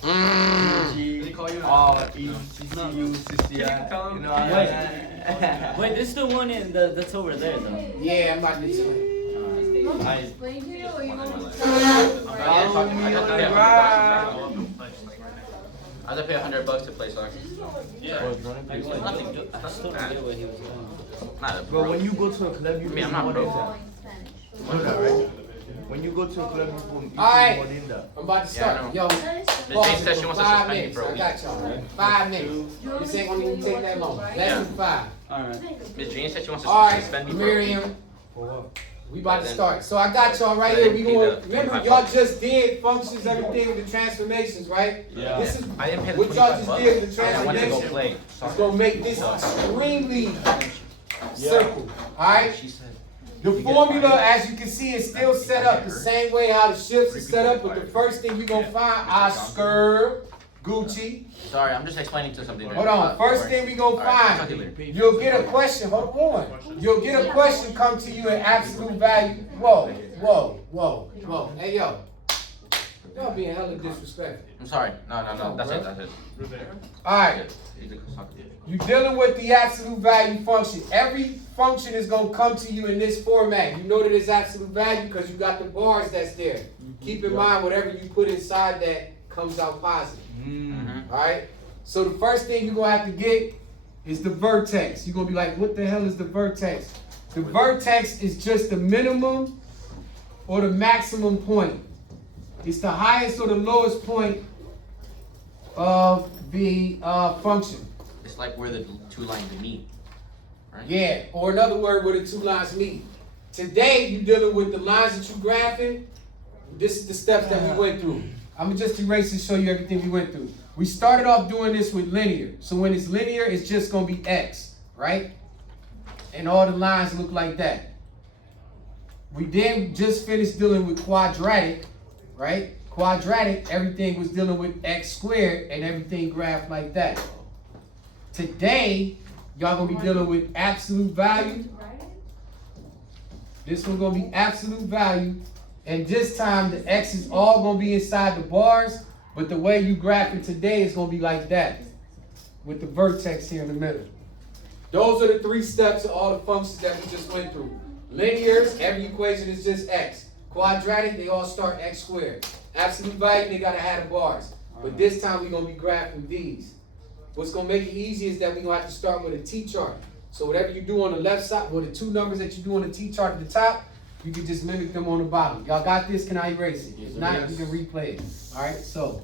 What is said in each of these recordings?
Did he call you? Wait, there's still one in that's over there though. Yeah, I'm about to explain. Explain to you, or you want me to I have to pay $100 to play soccer. Yeah. I still don't get what he was doing. Bro, when you go to a club, you I'm not broke. know that, right? When you go to a club, you Alright. more than that. I'm about to start. Yo, Miss Jane said she wants to 5 suspend you minutes. for a I week. got y'all. 5 minutes. This ain't gonna even take that long. Less than 5. Alright. Miss Jane said she wants to Alright, suspend me for a week. Miriam. We about to start. So I got y'all right here. We going remember y'all just did functions, everything with the transformations, right? Yeah. This is I didn't pay the what y'all just $25. did with the I wanted to go transformation. play It's soccer. gonna make this extremely simple. Alright? She said. The formula, as you can see, is still set up the same way how the shifts are set up, but the first thing we're gonna find, Oscar, Gucci. Sorry, I'm just explaining to something. Hold on, first thing we gonna find, you'll get a question, hold on. You'll get a question come to you in absolute value. Whoa, whoa, whoa, whoa. Hey, yo. Y'all being hella disrespectful. I'm sorry. No. That's it. Alright, you're dealing with the absolute value function. Every function is gonna come to you in this format. You know that it's absolute value because you got the bars that's there. Keep in mind, whatever you put inside that comes out positive. Alright? So the first thing you're gonna have to get is the vertex. You're gonna be like, what the hell is the vertex? The vertex is just the minimum or the maximum point. It's the highest or the lowest point of the function. It's like where the two lines meet, right? Yeah, or another word where the two lines meet. Today, you're dealing with the lines that you're graphing. This is the steps that we went through. I'm gonna just erase and show you everything we went through. We started off doing this with linear. So when it's linear, it's just gonna be X, right? And all the lines look like that. We then just finished dealing with quadratic, right? Quadratic, everything was dealing with X squared and everything graphed like that. Today, y'all gonna be dealing with absolute value. This one's gonna be absolute value. And this time, the X is all gonna be inside the bars, but the way you graph it today is gonna be like that, with the vertex here in the middle. Those are the 3 steps of all the functions that we just went through. Linears, every equation is just X. Quadratic, they all start X squared. Absolute value, they gotta have the bars. But this time, we're gonna be graphing these. What's gonna make it easy is that we're gonna have to start with a T-chart. So whatever you do on the left side, or the 2 numbers that you do on the T-chart at the top, you can just mimic them on the bottom. Y'all got this? Can I erase it? If not, you can replay it. Alright, so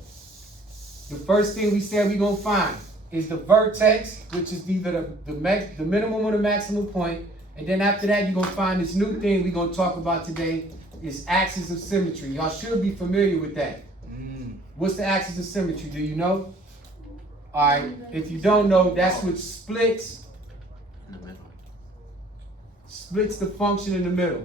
the first thing we said we're gonna find is the vertex, which is either the minimum or the maximum point. And then after that, you're gonna find this new thing we're gonna talk about today is axis of symmetry. Y'all should be familiar with that. What's the axis of symmetry? Do you know? Alright, if you don't know, that's what splits the function in the middle.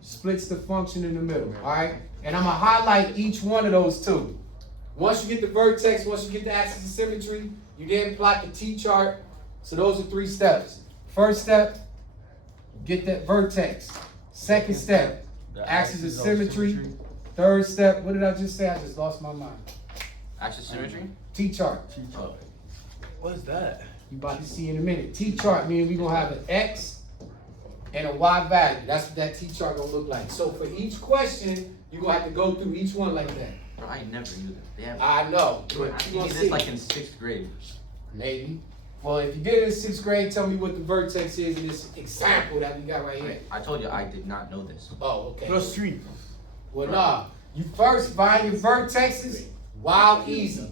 Splits the function in the middle, alright? And I'm gonna highlight each one of those too. Once you get the vertex, once you get the axis of symmetry, you then plot the T-chart. So those are 3 steps. First step, get that vertex. Second step, the axis of symmetry. Third step, what did I just say? I just lost my mind. Axis symmetry? T-chart. Oh. What is that? You about to see in a minute. T-chart meaning we're gonna have an X and a Y value. That's what that T-chart gonna look like. So for each question, you're gonna have to go through each one like that. Bro, I never knew that. They have, I know. you But you did gonna this see. like in 6th grade. Maybe. Well, if you did it in 6th grade, tell me what the vertex is in this example that we got right here. I told you I did not know this. Oh, okay. +3. Well, nah. You first find your vertexes. Wild easy.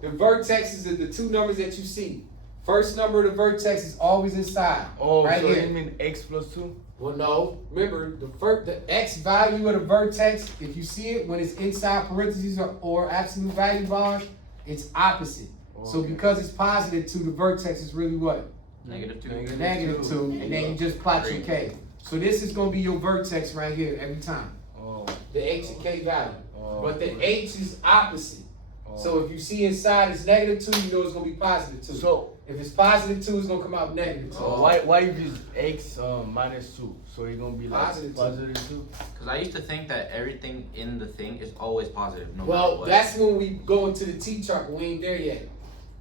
The vertexes are the 2 numbers that you see. First number of the vertex is always inside. Oh, right so here. you mean X +2? Well, no. Remember, the X value of the vertex, if you see it when it's inside parentheses or absolute value bars, it's opposite. Oh, So okay. because it's positive 2, the vertex is really what? -2. Negative 2, and then you just plot your K. So this is going to be your vertex right here every time. Oh. The H and K value. Oh, But the okay. H is opposite. Oh. So if you see inside it's -2, you know it's going to be +2. So If it's positive 2, it's gonna come out negative 2. So why you use x minus 2? So it's gonna be like Positive positive 2. Because I used to think that everything in the thing is always positive, no matter Well, what. that's when we go into the T-chart, but we ain't there yet.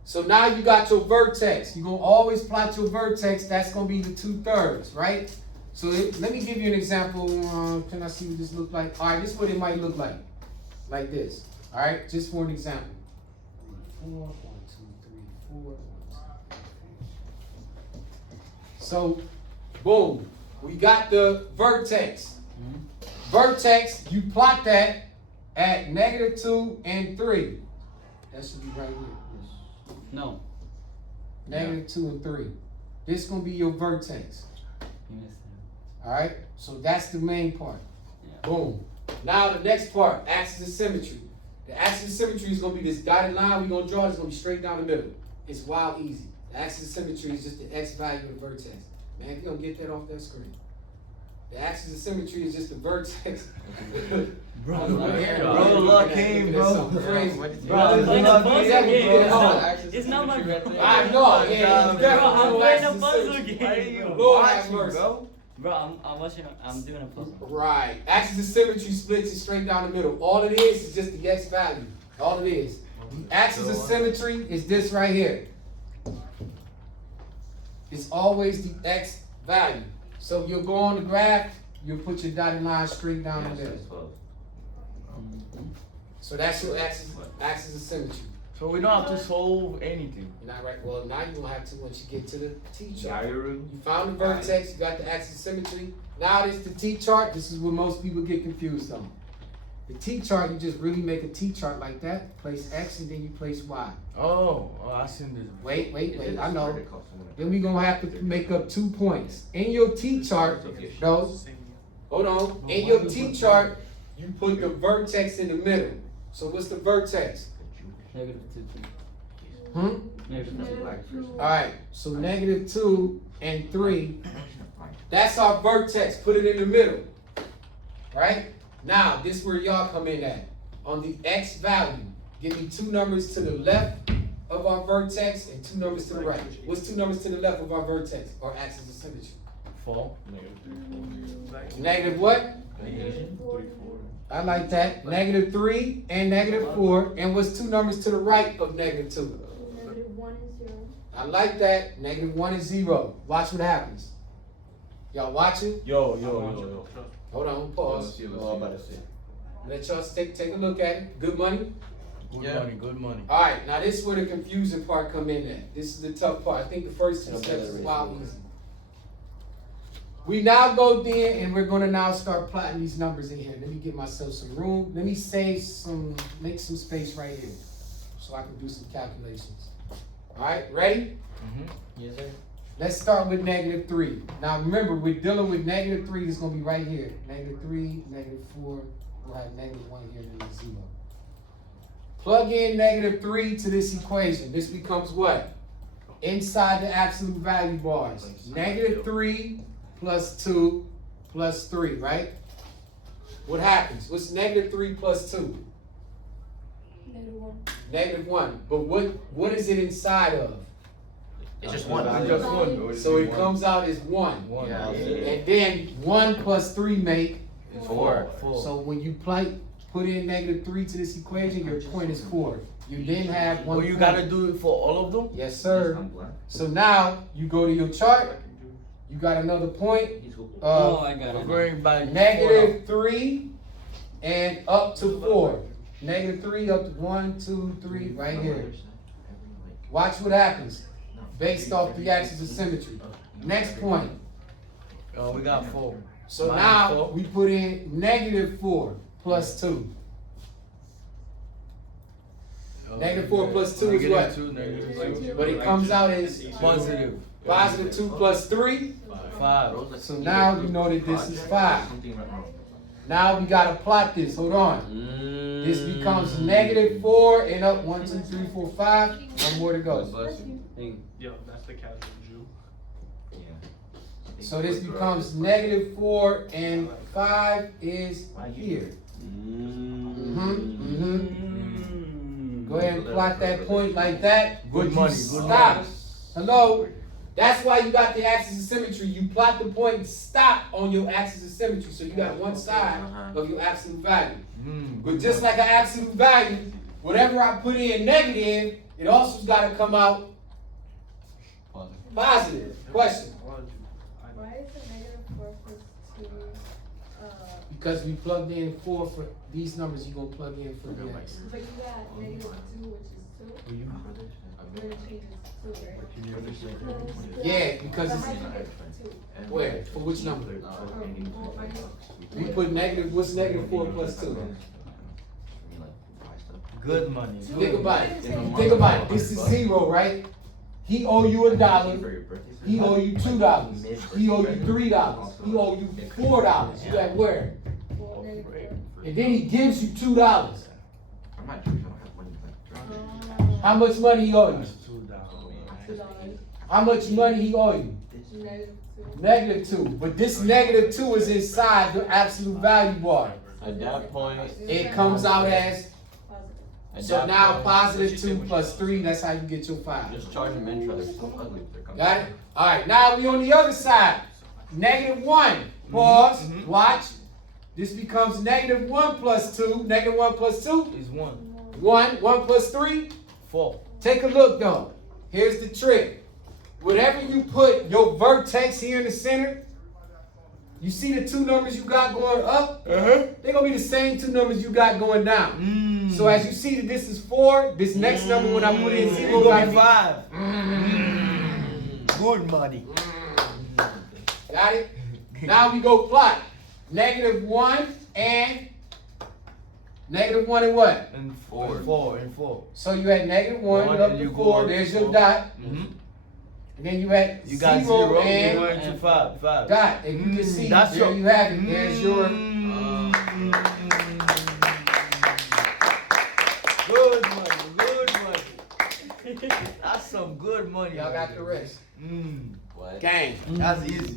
So now you got your vertex. You're gonna always plot your vertex. That's gonna be the 2/3, right? So let me give you an example. Can I see what this look like? All right, this is what it might look like this. All right, just for an example. 4, 1, 2, 3, 4. 1, 2, 3. So, boom, we got the vertex. Vertex, you plot that at -2 and 3. That should be right here. No. -2 and 3. This is gonna be your vertex. You missed it. All right, so that's the main part. Yeah. Boom. Now the next part, axis of symmetry. The axis of symmetry is gonna be this dotted line we're gonna draw. It's gonna be straight down the middle. It's wild easy. The axis of symmetry is just the x value of the vertex. Man, if you don't get that off that screen. The axis of symmetry is just the vertex. Bro, luck came, bro. Crazy. Bro, I'm playing a luck puzzle came, game. bro. It's not my. I know, yeah. Bro, I'm playing a puzzle Why game. you Lord have watching, mercy. bro? Bro, I'm watching. I'm doing a puzzle. Right. Axis of symmetry splits it straight down the middle. All it is just the x value. All it is. The axis of symmetry is this right here. It's always the x value. So you'll go on the graph, you'll put your dotted line straight down the middle. So that's your axis of symmetry. So we don't have to solve anything. You're not right. Well, now you're gonna have to once you get to the T chart. Yeah, You found the vertex, you got the axis of symmetry. Now this the T chart. This is what most people get confused on. The T chart, you just really make a T chart like that. Place X and then you place Y. Oh, I seen this. Wait. I know. Then we gonna have to make up 2 points. In your T chart, no, hold on. In your T chart, you put the vertex in the middle. So what's the vertex? -2, 3. -2. All right. So -2 and 3. That's our vertex. Put it in the middle. Right? Now, this is where y'all come in at. On the x value, give me 2 numbers to the left of our vertex and 2 numbers to the right. What's 2 numbers to the left of our vertex or axis of symmetry? 4. Negative what? I like that. -3 and -4. And what's 2 numbers to the right of -2? -1 and 0. I like that. -1 and 0. Watch what happens. Y'all watching? Yo. Hold on, pause. Let y'all take a look at it. Good money? Good money. All right, now this is where the confusing part come in at. This is the tough part. I think the first 2 steps is wild easy. We now go then and we're gonna now start plotting these numbers in here. Let me give myself some room. Let me make some space right here so I can do some calculations. All right, ready? Yes, sir. Let's start with -3. Now remember, we're dealing with -3. It's gonna be right here. -3, -4. We'll have -1 here and then 0. Plug in -3 to this equation. This becomes what? Inside the absolute value bars. -3 plus 2 plus 3, right? What happens? What's -3 plus 2? -1. -1. But what is it inside of? It's just one. Just one. So it comes out as 1. Yeah. And then 1 plus 3 make 4. So when you put in -3 to this equation, your point is 4. You then have 1. Oh, you gotta do it for all of them? Yes, sir. So now you go to your chart. You got another point Oh, of I got it. Going by -3 and up to 4. -3 up to 1, 2, 3, right here. Watch what happens based off the axis of symmetry. Next point. We got 4. So Minus now 4. we put in -4 plus 2. -4 plus 2 is what? -2, But it comes out as positive. +2 plus 3. 5. So now you know that this is 5. Now we gotta plot this. Hold on. This becomes -4 and up 1, 2, 3, 4, 5. One more to go. Yo, that's the casual Jew. So this becomes -4 and 5 is here. Go ahead and plot that point like that. Good money, good Stop. money. Hello? That's why you got the axis of symmetry. You plot the point and stop on your axis of symmetry. So you got one side of your absolute value. But just like an absolute value, whatever I put in negative, it also got to come out positive. Question? Why is it negative 4 plus 2? Because we plugged in 4 for these numbers, you're going to plug in for the x. But you got negative 2, which is 2. And then it changes to 2, right? Yeah, because So it's, how'd you get 2? where? For which number? Well, minus We put negative, what's negative 4 plus 2? Good money. Think about it. Think about it. This is 0, right? He owe you $1. He owe you $2. He owe you $3. He owe you $4. You at where? 4, negative 4. And then he gives you $2. I'm not Jewish, I don't have money. How much money he owe you? $2. How much money he owe you? Negative 2. -2. But this -2 is inside the absolute value bar. At that point, It comes out as, Positive. at so that now point, positive 2 plus 3, that's how you get your 5. just charge them interest. They're so ugly. They're coming. Got it? Alright, now we on the other side. -1. Pause. Watch. This becomes -1 plus 2. -1 plus 2. Is 1. 1. 1 plus 3. 4. Take a look though. Here's the trick. Whatever you put your vertex here in the center, you see the 2 numbers you got going up? They're gonna be the same 2 numbers you got going down. So as you see that this is 4, this next number when I put in 0 It's gotta gonna be 5. Good money. Got it? Now we go plot. -1 and -1 and what? And 4. And 4. And 4. So you had -1 One, up and to you 4, go there's your 4. dot. And then you had You got 0 0 and going to 5. 5. dot. And you can see, That's there your- you have it. There's your Good money. Good money. That's some good money. y'all got the rest. What? Gang. That's easy.